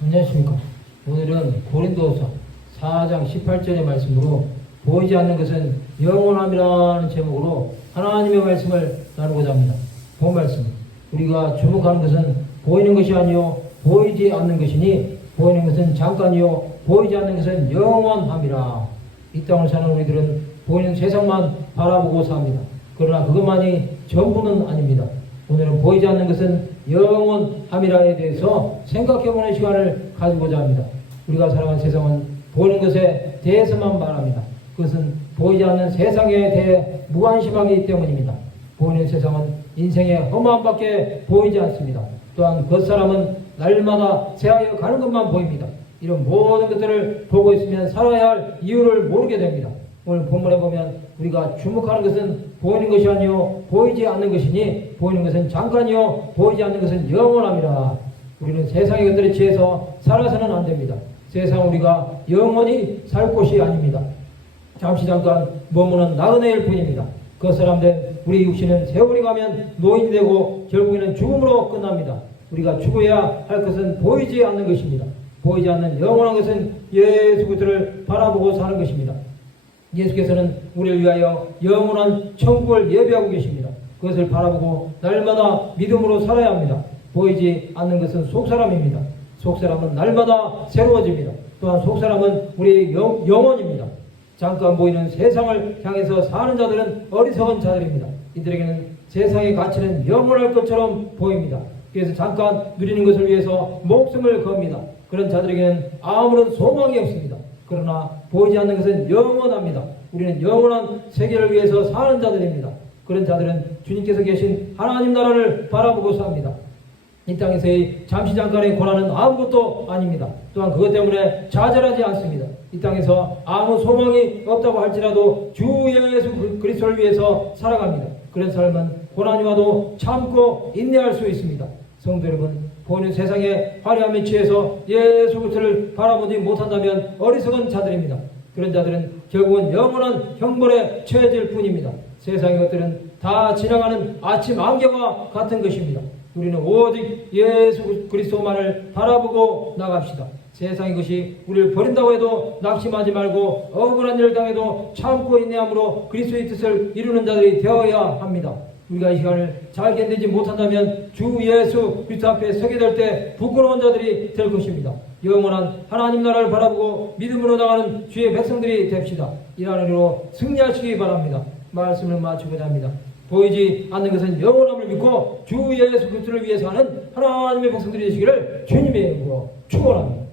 안녕하십니까. 오늘은 고린도서 4장 18절의 말씀으로 보이지 않는 것은 영원함이라는 제목으로 하나님의 말씀을 나누고자 합니다. 본 말씀, 우리가 주목하는 것은 보이는 것이 아니요 보이지 않는 것이니 보이는 것은 잠깐이요 보이지 않는 것은 영원함이라. 이 땅을 사는 우리들은 보이는 세상만 바라보고 삽니다. 그러나 그것만이 전부는 아닙니다. 오늘은 보이지 않는 것은 영원함이라에 대해서 생각해보는 시간을 가지고자 합니다. 우리가 살아가는 세상은 보이는 것에 대해서만 말합니다. 그것은 보이지 않는 세상에 대해 무관심하기 때문입니다. 보이는 세상은 인생의 험함밖에 보이지 않습니다. 또한 그 사람은 날마다 새하여 가는 것만 보입니다. 이런 모든 것들을 보고 있으면 살아야 할 이유를 모르게 됩니다. 오늘 본문에 보면 우리가 주목하는 것은 보이는 것이 아니요 보이지 않는 것이니 보이는 것은 잠깐이요 보이지 않는 것은 영원함이라. 우리는 세상의 것들에 취해서 살아서는 안 됩니다. 세상 우리가 영원히 살 곳이 아닙니다. 잠시 잠깐 머무는 나그네일 뿐입니다. 그 사람들 우리 육신은 세월이 가면 노인이 되고 결국에는 죽음으로 끝납니다. 우리가 죽어야 할 것은 보이지 않는 것입니다. 보이지 않는 영원한 것은 예수 그리스도를 바라보고 사는 것입니다. 예수께서는 우리를 위하여 영원한 천국을 예비하고 계십니다. 그것을 바라보고 날마다 믿음으로 살아야 합니다. 보이지 않는 것은 속사람입니다. 속사람은 날마다 새로워집니다. 또한 속사람은 우리의 영혼입니다. 잠깐 보이는 세상을 향해서 사는 자들은 어리석은 자들입니다. 이들에게는 세상의 가치는 영원할 것처럼 보입니다. 그래서 잠깐 누리는 것을 위해서 목숨을 겁니다. 그런 자들에게는 아무런 소망이 없습니다. 그러나 보이지 않는 것은 영원합니다. 우리는 영원한 세계를 위해서 사는 자들입니다. 그런 자들은 주님께서 계신 하나님 나라를 바라보고 삽니다. 이 땅에서의 잠시 잠깐의 고난은 아무것도 아닙니다. 또한 그것 때문에 좌절하지 않습니다. 이 땅에서 아무 소망이 없다고 할지라도 주 예수 그리스도를 위해서 살아갑니다. 그런 삶은 고난이 와도 참고 인내할 수 있습니다. 성도 여러분, 보이는 세상의 화려함에 취해서 예수 그리스도를 바라보지 못한다면 어리석은 자들입니다. 그런 자들은 결국은 영원한 형벌에 처해질 뿐입니다. 세상의 것들은 다 지나가는 아침 안개와 같은 것입니다. 우리는 오직 예수 그리스도만을 바라보고 나갑시다. 세상의 것이 우리를 버린다고 해도 낙심하지 말고 억울한 일을 당해도 참고 인내함으로 그리스도의 뜻을 이루는 자들이 되어야 합니다. 우리가 이 시간을 잘 견디지 못한다면 주 예수 그리스도 앞에 서게 될 때 부끄러운 자들이 될 것입니다. 영원한 하나님 나라를 바라보고 믿음으로 나가는 주의 백성들이 됩시다. 이러한 의로 승리하시기 바랍니다. 말씀을 마치고자 합니다. 보이지 않는 것은 영원함을 믿고 주 예수 그리스도를 위해 사는 하나님의 백성들이 되시기를 주님의 이름으로 축원합니다.